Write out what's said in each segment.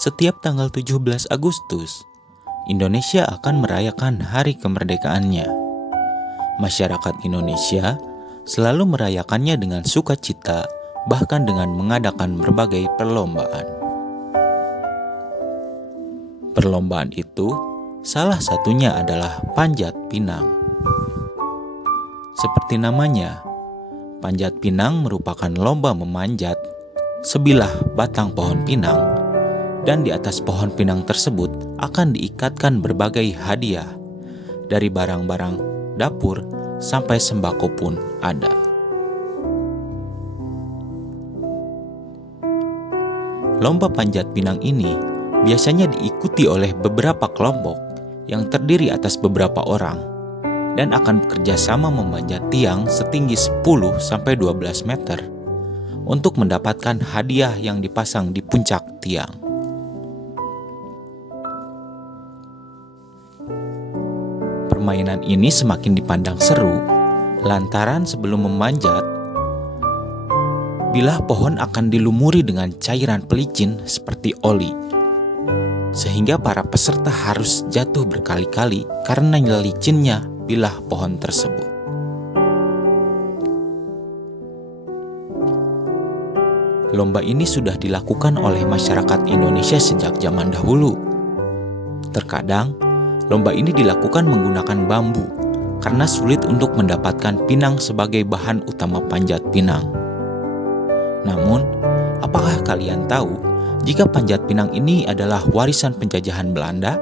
Setiap tanggal 17 Agustus, Indonesia akan merayakan hari kemerdekaannya. Masyarakat Indonesia selalu merayakannya dengan sukacita, bahkan dengan mengadakan berbagai perlombaan. Perlombaan itu salah satunya adalah Panjat Pinang. Seperti namanya, Panjat Pinang merupakan lomba memanjat sebilah batang pohon pinang, dan di atas pohon pinang tersebut akan diikatkan berbagai hadiah, dari barang-barang dapur sampai sembako pun ada. Lomba panjat pinang ini biasanya diikuti oleh beberapa kelompok yang terdiri atas beberapa orang dan akan bekerja sama memanjat tiang setinggi 10-12 meter untuk mendapatkan hadiah yang dipasang di puncak tiang. Permainan ini semakin dipandang seru lantaran sebelum memanjat, bilah pohon akan dilumuri dengan cairan pelicin seperti oli, sehingga para peserta harus jatuh berkali-kali karena licinnya bilah pohon tersebut. Lomba ini sudah dilakukan oleh masyarakat Indonesia sejak zaman dahulu. Terkadang, lomba ini dilakukan menggunakan bambu karena sulit untuk mendapatkan pinang sebagai bahan utama panjat pinang. Namun, apakah kalian tahu jika panjat pinang ini adalah warisan penjajahan Belanda?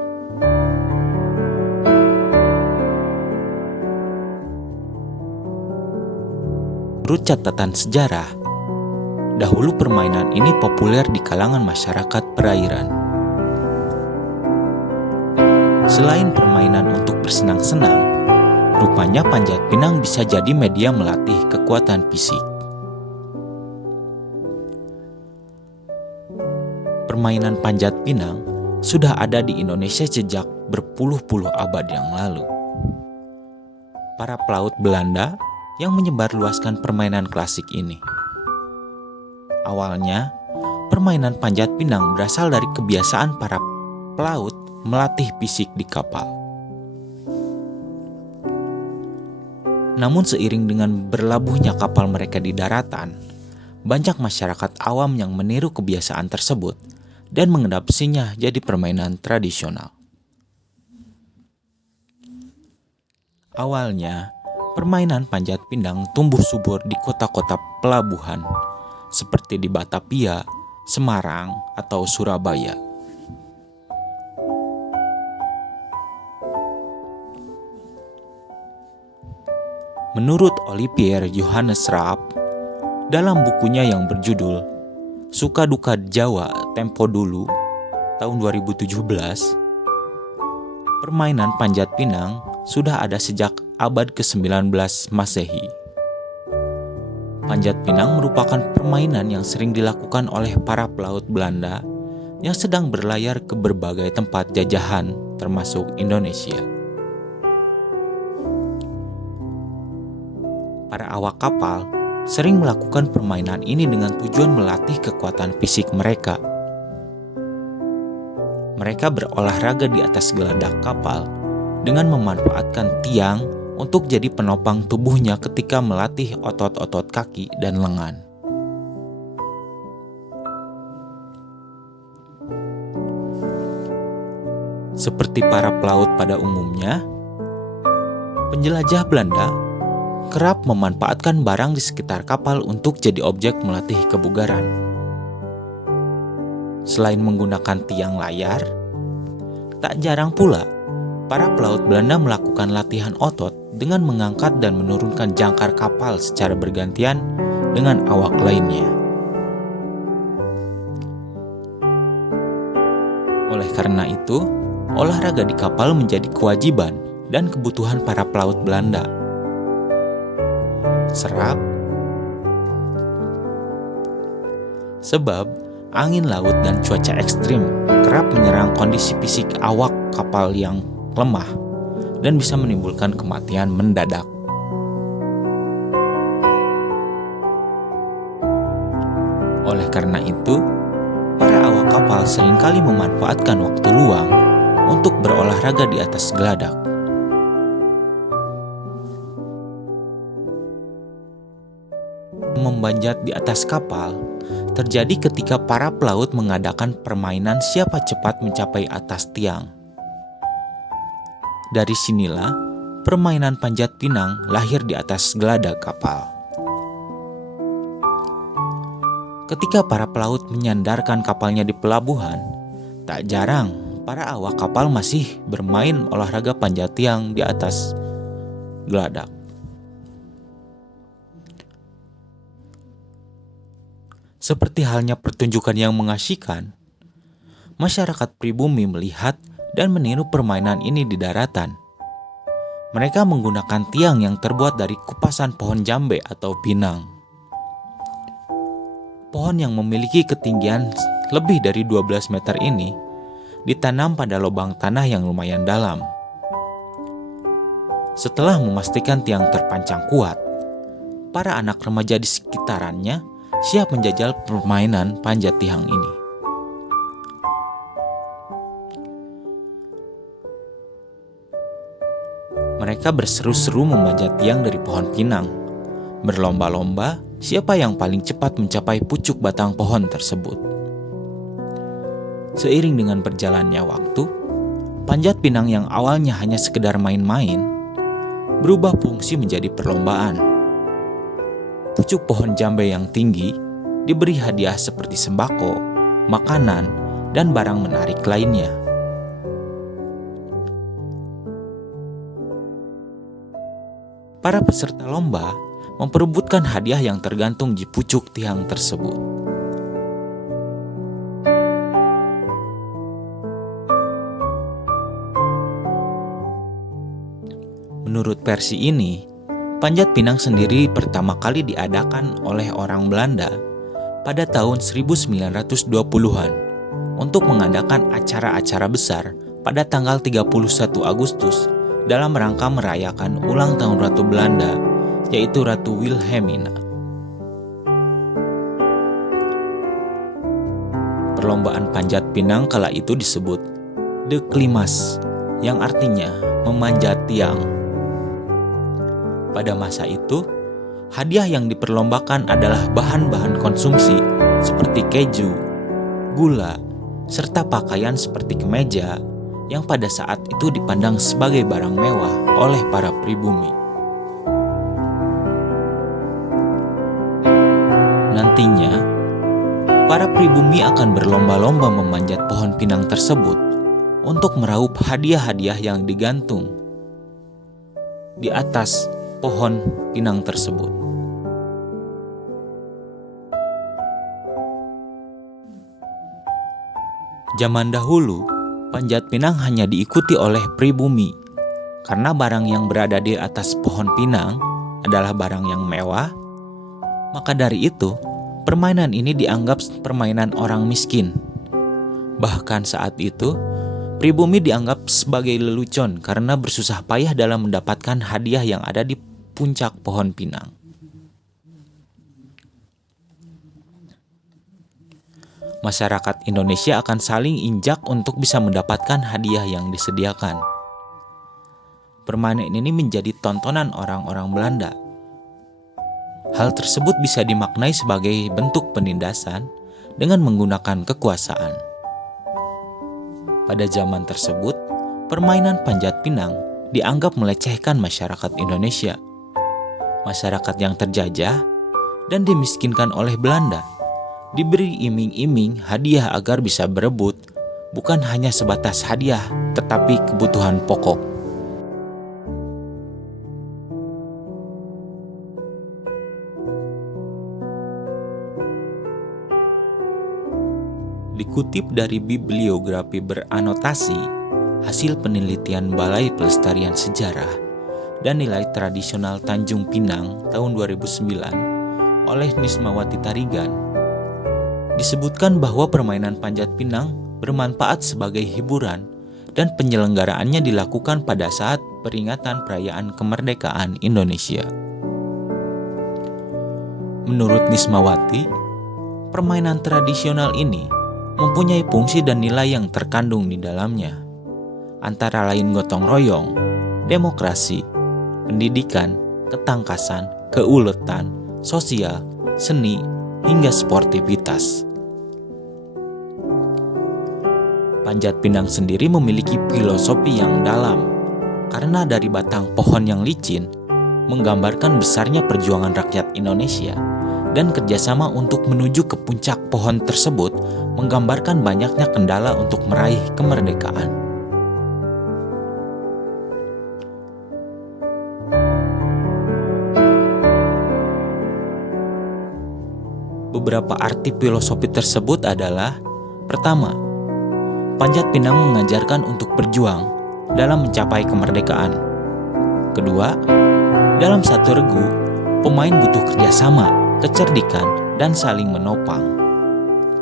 Menurut catatan sejarah, dahulu permainan ini populer di kalangan masyarakat perairan. Selain permainan untuk bersenang-senang, rupanya panjat pinang bisa jadi media melatih kekuatan fisik. Permainan panjat pinang sudah ada di Indonesia sejak berpuluh-puluh abad yang lalu. Para pelaut Belanda yang menyebarluaskan permainan klasik ini. Awalnya, permainan panjat pinang berasal dari kebiasaan para pelaut melatih fisik di kapal. Namun seiring dengan berlabuhnya kapal mereka di daratan, banyak masyarakat awam yang meniru kebiasaan tersebut dan mengadopsinya jadi permainan tradisional. Awalnya, permainan panjat pinang tumbuh subur di kota-kota pelabuhan seperti di Batavia, Semarang, atau Surabaya. Menurut Olivier Johannes Raab, dalam bukunya yang berjudul Suka Duka Jawa Tempo Dulu tahun 2017, permainan panjat pinang sudah ada sejak abad ke-19 Masehi. Panjat pinang merupakan permainan yang sering dilakukan oleh para pelaut Belanda yang sedang berlayar ke berbagai tempat jajahan termasuk Indonesia. Para awak kapal sering melakukan permainan ini dengan tujuan melatih kekuatan fisik mereka. Mereka berolahraga di atas geladak kapal dengan memanfaatkan tiang untuk jadi penopang tubuhnya ketika melatih otot-otot kaki dan lengan. Seperti para pelaut pada umumnya, penjelajah Belanda kerap memanfaatkan barang di sekitar kapal untuk jadi objek melatih kebugaran. Selain menggunakan tiang layar, tak jarang pula para pelaut Belanda melakukan latihan otot dengan mengangkat dan menurunkan jangkar kapal secara bergantian dengan awak lainnya. Oleh karena itu, olahraga di kapal menjadi kewajiban dan kebutuhan para pelaut Belanda. Sebab angin laut dan cuaca ekstrim kerap menyerang kondisi fisik awak kapal yang lemah dan bisa menimbulkan kematian mendadak. Oleh karena itu, para awak kapal seringkali memanfaatkan waktu luang untuk berolahraga di atas geladak. Memanjat di atas kapal terjadi ketika para pelaut mengadakan permainan siapa cepat mencapai atas tiang. Dari sinilah permainan panjat pinang lahir di atas geladak kapal. Ketika para pelaut menyandarkan kapalnya di pelabuhan, tak jarang para awak kapal masih bermain olahraga panjat tiang di atas geladak. Seperti halnya pertunjukan yang mengasyikan, masyarakat pribumi melihat dan meniru permainan ini di daratan. Mereka menggunakan tiang yang terbuat dari kupasan pohon jambe atau pinang. Pohon yang memiliki ketinggian lebih dari 12 meter ini ditanam pada lubang tanah yang lumayan dalam. Setelah memastikan tiang terpancang kuat, para anak remaja di sekitarannya siap menjajal permainan panjat tiang ini. Mereka berseru-seru memanjat tiang dari pohon pinang, berlomba-lomba siapa yang paling cepat mencapai pucuk batang pohon tersebut. Seiring dengan berjalannya waktu, panjat pinang yang awalnya hanya sekedar main-main berubah fungsi menjadi perlombaan. Pucuk pohon jambe yang tinggi diberi hadiah seperti sembako, makanan, dan barang menarik lainnya. Para peserta lomba memperebutkan hadiah yang tergantung di pucuk tiang tersebut. Menurut versi ini, panjat pinang sendiri pertama kali diadakan oleh orang Belanda pada tahun 1920-an untuk mengadakan acara-acara besar pada tanggal 31 Agustus dalam rangka merayakan ulang tahun Ratu Belanda, yaitu Ratu Wilhelmina. Perlombaan panjat pinang kala itu disebut De Klimas, yang artinya memanjat tiang. Pada masa itu, hadiah yang diperlombakan adalah bahan-bahan konsumsi seperti keju, gula, serta pakaian seperti kemeja yang pada saat itu dipandang sebagai barang mewah oleh para pribumi. Nantinya, para pribumi akan berlomba-lomba memanjat pohon pinang tersebut untuk meraup hadiah-hadiah yang digantung di atas pohon pinang tersebut. Zaman dahulu, panjat pinang hanya diikuti oleh pribumi karena barang yang berada di atas pohon pinang adalah barang yang mewah. Maka dari itu, permainan ini dianggap permainan orang miskin. Bahkan saat itu, pribumi dianggap sebagai lelucon karena bersusah payah dalam mendapatkan hadiah yang ada di puncak pohon pinang. Masyarakat Indonesia akan saling injak untuk bisa mendapatkan hadiah yang disediakan. Permainan ini menjadi tontonan orang-orang Belanda. Hal tersebut bisa dimaknai sebagai bentuk penindasan dengan menggunakan kekuasaan. Pada zaman tersebut, permainan panjat pinang dianggap melecehkan masyarakat Indonesia. Masyarakat yang terjajah dan dimiskinkan oleh Belanda diberi iming-iming hadiah agar bisa berebut, bukan hanya sebatas hadiah, tetapi kebutuhan pokok. Dikutip dari bibliografi beranotasi, hasil penelitian Balai Pelestarian Sejarah dan Nilai Tradisional Tanjung Pinang tahun 2009 oleh Nismawati Tarigan, disebutkan bahwa permainan panjat pinang bermanfaat sebagai hiburan dan penyelenggaraannya dilakukan pada saat peringatan perayaan kemerdekaan Indonesia. Menurut Nismawati, permainan tradisional ini mempunyai fungsi dan nilai yang terkandung di dalamnya, antara lain gotong royong, demokrasi, pendidikan, ketangkasan, keuletan, sosial, seni, hingga sportivitas. Panjat Pinang sendiri memiliki filosofi yang dalam, karena dari batang pohon yang licin menggambarkan besarnya perjuangan rakyat Indonesia, dan kerjasama untuk menuju ke puncak pohon tersebut menggambarkan banyaknya kendala untuk meraih kemerdekaan. Beberapa arti filosofi tersebut adalah: pertama, Panjat Pinang mengajarkan untuk berjuang dalam mencapai kemerdekaan. Kedua, dalam satu regu, pemain butuh kerjasama, kecerdikan, dan saling menopang.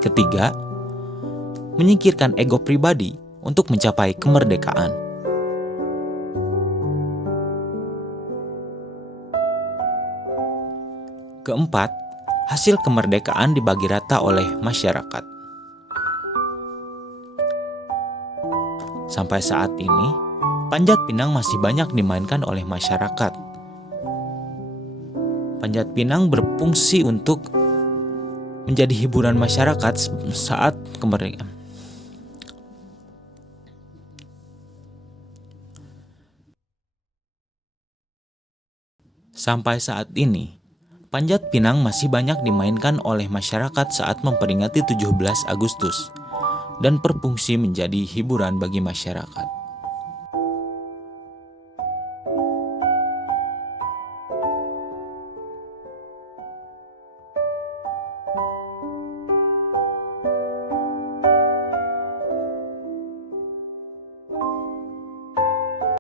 Ketiga, menyingkirkan ego pribadi untuk mencapai kemerdekaan. Keempat, hasil kemerdekaan dibagi rata oleh masyarakat. Sampai saat ini, Panjat Pinang masih banyak dimainkan oleh masyarakat. Panjat Pinang berfungsi untuk menjadi hiburan masyarakat saat kemerdekaan. Sampai saat ini, Panjat Pinang masih banyak dimainkan oleh masyarakat saat memperingati 17 Agustus dan berfungsi menjadi hiburan bagi masyarakat.